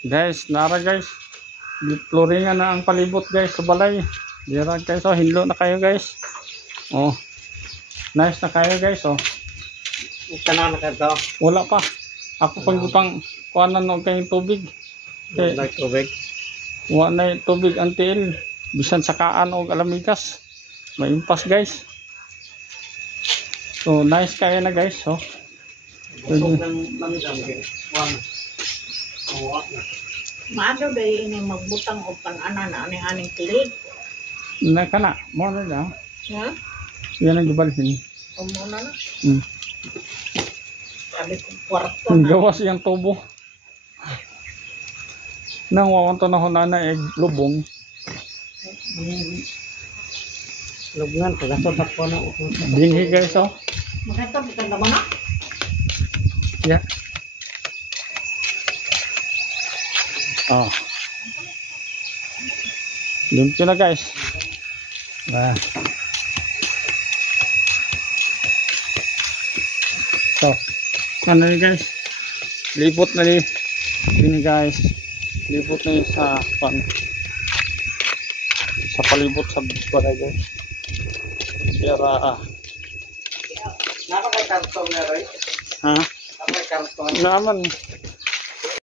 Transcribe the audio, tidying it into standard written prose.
Guys, nara guys. Floringan na ang palibot guys sa balay. Dira guys, oh, hinlo na kayo guys. Oh. Nice na kayo guys, oh. Kana na ka. Wala pa. Ako pang kuanan og kay tubig. Wala tubig. Wala na tubig until bisan sakaan og alamigas. Maimpas guys. So nice kayo na guys, oh. Maado day ini magbutang og pan-ana na aning kilig. Na kana, mo na da. Ha? Yan ang gibalhin. O mo na na. Hmm. Sabi ko kwarto Ang na. gawas yung tubo. Nang wawanto na hunana egg lubong. Lubngan ko gato pa ko na. Dinhi guys, oh. Makita bitan naman na. Yeah. Oh. Limpyo na guys. Ah. So, ano ni guys? Lipot na ni guys. Lipot na sa sa palibot sa balay guys. Kaya Napaka karton na rin. ha? Napaka karton. Naman.